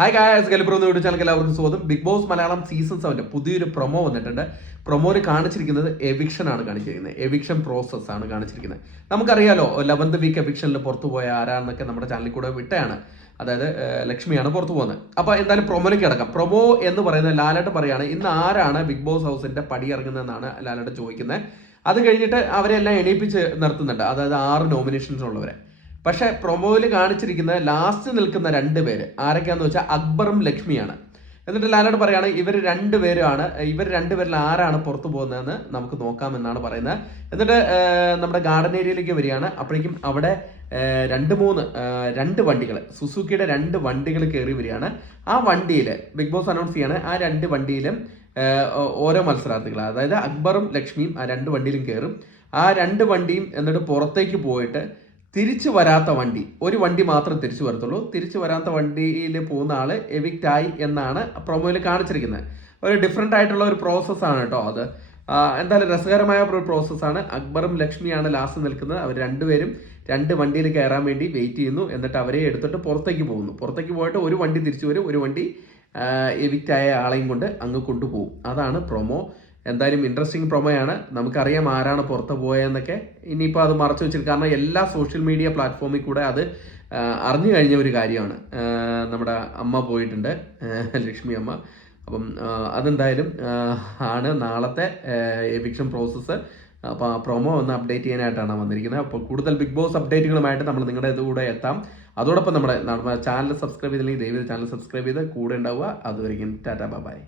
Hi guys, ഗലിബ്രോ എന്ന് YouTube channel എല്ലാവർക്കും സ്വാഗതം. ബിഗ് ബോസ് മലയാളം സീസൺ 7 പുതിയൊരു പ്രൊമോ വന്നിട്ടുണ്ട്. പ്രൊമോയിൽ കാണിച്ചിരിക്കുന്നത് എവിക്ഷൻ ആണ് കാണിച്ചിരിക്കുന്നത്. എവിക്ഷൻ പ്രോസസ് ആണ് കാണിച്ചിരിക്കുന്നത്. നമുക്കറിയാലോ 11th വീക്ക് എവിക്ഷനിൽ പുറത്തു പോയ ആരാന്നൊക്കെ നമ്മുടെ ചാനലിൽ കൂടെ വിട്ടയാണ്. അതായത് ലക്ഷ്മിയാണ് പുറത്തു പോകുന്നത്. അപ്പോൾ എന്തായാലും പ്രൊമോയിലേക്ക് കിടക്കാം. പ്രൊമോ എന്ന് പറയുന്നത് ലാലേട്ടൻ പറയാണ്, ഇന്ന് ആരാണ് ബിഗ് ബോസ് ഹൗസിന്റെ പടി ഇറങ്ങുന്നതെന്നാണ് ലാലേട്ടൻ ചോദിക്കുന്നത്. അത് കഴിഞ്ഞിട്ട് അവരെല്ലാം എണീപ്പിച്ച് നിർത്തുന്നുണ്ട്, അതായത് 6 നോമിനേഷൻസ് ഉള്ളവരെ. പക്ഷെ പ്രൊമോയിൽ കാണിച്ചിരിക്കുന്ന ലാസ്റ്റ് നിൽക്കുന്ന 2 പേര് ആരൊക്കെയാന്ന് വെച്ചാൽ അക്ബറും ലക്ഷ്മിയാണ്. എന്നിട്ട് ലാലേട്ടൻ പറയാണ് ഇവർ 2 പേരാണ്, ഇവർ 2 പേരിൽ ആരാണ് പുറത്തു പോകുന്നതെന്ന് നമുക്ക് നോക്കാമെന്നാണ് പറയുന്നത്. എന്നിട്ട് നമ്മുടെ ഗാർഡൻ ഏരിയയിലേക്ക് വരികയാണ്. അപ്പോഴേക്കും അവിടെ 2 വണ്ടികൾ, സുസുക്കിയുടെ 2 വണ്ടികൾ കയറി വരികയാണ്. ആ വണ്ടിയിൽ ബിഗ് ബോസ് അനൗൺസ് ചെയ്യാണ്, ആ 2 വണ്ടിയിലും ഓരോ മത്സരാർത്ഥികൾ, അതായത് അക്ബറും ലക്ഷ്മിയും ആ 2 വണ്ടിയിലും കയറും. ആ 2 വണ്ടിയും എന്നിട്ട് പുറത്തേക്ക് പോയിട്ട് തിരിച്ചു വരാത്ത വണ്ടി, ഒരു വണ്ടി മാത്രം തിരിച്ചു വരത്തുള്ളൂ. തിരിച്ചു വരാത്ത വണ്ടിയിൽ പോകുന്ന ആള് എവിക്റ്റ് ആയി എന്നാണ് പ്രൊമോയിൽ കാണിച്ചിരിക്കുന്നത്. ഒരു ഡിഫറെൻ്റ് ആയിട്ടുള്ള ഒരു പ്രോസസ്സാണ് കേട്ടോ അത്. എന്തായാലും രസകരമായ ഒരു പ്രോസസ്സാണ്. അക്ബറും ലക്ഷ്മിയാണ് ലാസ്റ്റ് നിൽക്കുന്നത്. അവർ 2 പേരും 2 വണ്ടിയിൽ കയറാൻ വേണ്ടി വെയിറ്റ് ചെയ്യുന്നു. എന്നിട്ട് അവരെ എടുത്തിട്ട് പുറത്തേക്ക് പോകുന്നു. പുറത്തേക്ക് പോയിട്ട് ഒരു വണ്ടി തിരിച്ചു വരും, ഒരു വണ്ടി എവിക്റ്റ് ആയ ആളെയും കൊണ്ട് അങ്ങ് കൊണ്ടുപോകും. അതാണ് പ്രൊമോ. എന്തായാലും ഇൻട്രസ്റ്റിംഗ് പ്രൊമോയാണ്. നമുക്കറിയാം ആരാണ് പുറത്ത് പോയതെന്നൊക്കെ. ഇനിയിപ്പോൾ അത് മറച്ചു വെച്ചിരിക്കും, കാരണം എല്ലാ സോഷ്യൽ മീഡിയ പ്ലാറ്റ്ഫോമിൽ കൂടെ അത് അറിഞ്ഞു കഴിഞ്ഞ ഒരു കാര്യമാണ്. നമ്മുടെ അമ്മ പോയിട്ടുണ്ട്, ലക്ഷ്മി അമ്മ. അപ്പം അതെന്തായാലും ആണ് നാളത്തെ എവിക്ഷൻ പ്രോസസ്സ്. അപ്പോൾ ആ പ്രൊമോ ഒന്ന് അപ്ഡേറ്റ് ചെയ്യാനായിട്ടാണ് വന്നിരിക്കുന്നത്. അപ്പോൾ കൂടുതൽ ബിഗ് ബോസ് അപ്ഡേറ്റുകളുമായിട്ട് നമ്മൾ നിങ്ങളുടെ കൂടെ എത്താം. അതോടൊപ്പം നമ്മുടെ ചാനൽ സബ്സ്ക്രൈബ് ചെയ്തില്ലെങ്കിൽ ദയവായി ചാനൽ സബ്സ്ക്രൈബ് ചെയ്ത് കൂടെ ഉണ്ടാവുക. അതുവരെയും ടാറ്റാ ബൈ.